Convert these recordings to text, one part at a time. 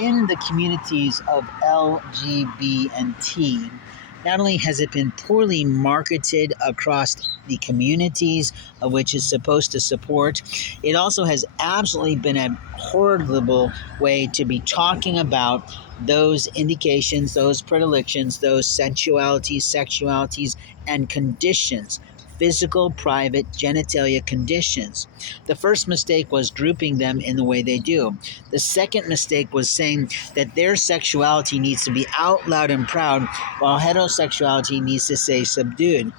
in the communities of LGBT and T, not only has it been poorly marketed across the communities of which it's supposed to support, it also has absolutely been a horrible way to be talking about those indications, those predilections, those sensualities, sexualities, and conditions. Physical, private genitalia conditions. The first mistake was grouping them in the way they do. The second mistake was saying that their sexuality needs to be out loud and proud, while heterosexuality needs to stay subdued.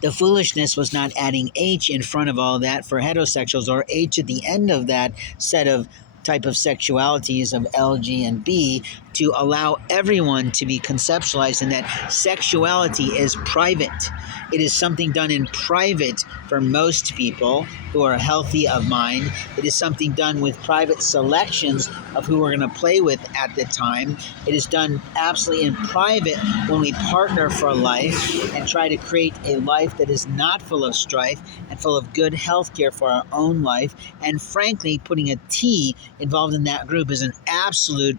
The foolishness was not adding H in front of all that for heterosexuals, or H at the end of that set of type of sexualities of L, G, and B, to allow everyone to be conceptualized in that sexuality is private. It is something done in private for most people who are healthy of mind. It is something done with private selections of who we're going to play with at the time. It is done absolutely in private when we partner for life and try to create a life that is not full of strife and full of good health care for our own life. And frankly, putting a T involved in that group is an absolute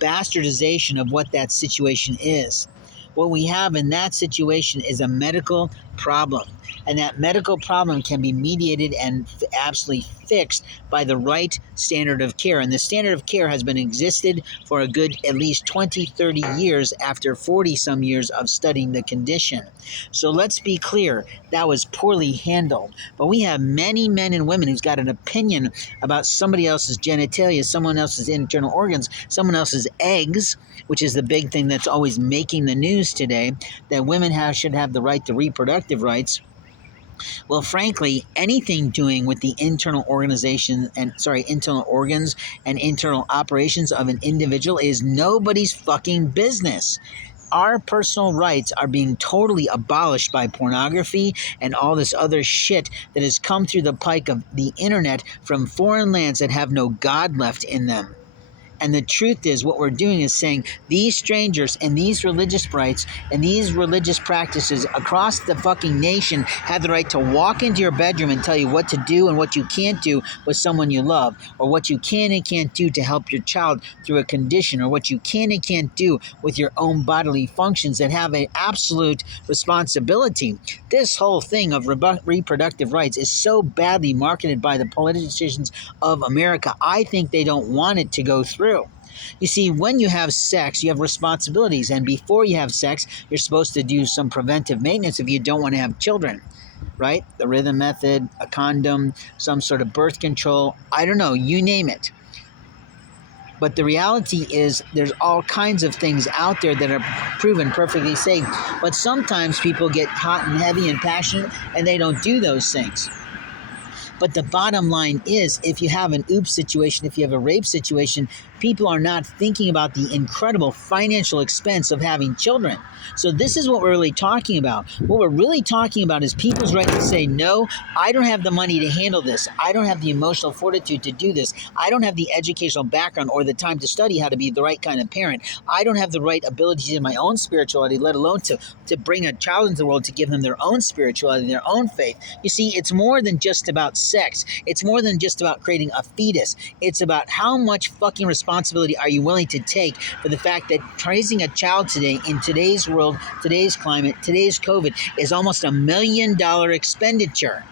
bastardization of what that situation is. What we have in that situation is a medical problem. And that medical problem can be mediated and absolutely fixed by the right standard of care. And the standard of care has been existed for a good at least 20, 30 years after 40 some years of studying the condition. So let's be clear, that was poorly handled. But we have many men and women who's got an opinion about somebody else's genitalia, someone else's internal organs, someone else's eggs, which is the big thing that's always making the news today, that women should have the right to reproductive rights. Well, frankly, anything doing with the internal internal organs and internal operations of an individual is nobody's fucking business. Our personal rights are being totally abolished by pornography and all this other shit that has come through the pike of the internet from foreign lands that have no God left in them. And the truth is, what we're doing is saying these strangers and these religious rights and these religious practices across the fucking nation have the right to walk into your bedroom and tell you what to do and what you can't do with someone you love, or what you can and can't do to help your child through a condition, or what you can and can't do with your own bodily functions that have an absolute responsibility. This whole thing of reproductive rights is so badly marketed by the politicians of America. I think they don't want it to go through. You see, when you have sex, you have responsibilities, and before you have sex, you're supposed to do some preventive maintenance if you don't want to have children, right? The rhythm method, a condom, some sort of birth control, I don't know, you name it. But the reality is there's all kinds of things out there that are proven perfectly safe, but sometimes people get hot and heavy and passionate, and they don't do those things. But the bottom line is, if you have an oops situation, if you have a rape situation, people are not thinking about the incredible financial expense of having children. So this is what we're really talking about. What we're really talking about is people's right to say, no, I don't have the money to handle this. I don't have the emotional fortitude to do this. I don't have the educational background or the time to study how to be the right kind of parent. I don't have the right abilities in my own spirituality, let alone to bring a child into the world, to give them their own spirituality, their own faith. You see, it's more than just about sex. It's more than just about creating a fetus. It's about how much fucking responsibility are you willing to take for the fact that raising a child today in today's world, today's climate, today's COVID is almost $1 million expenditure.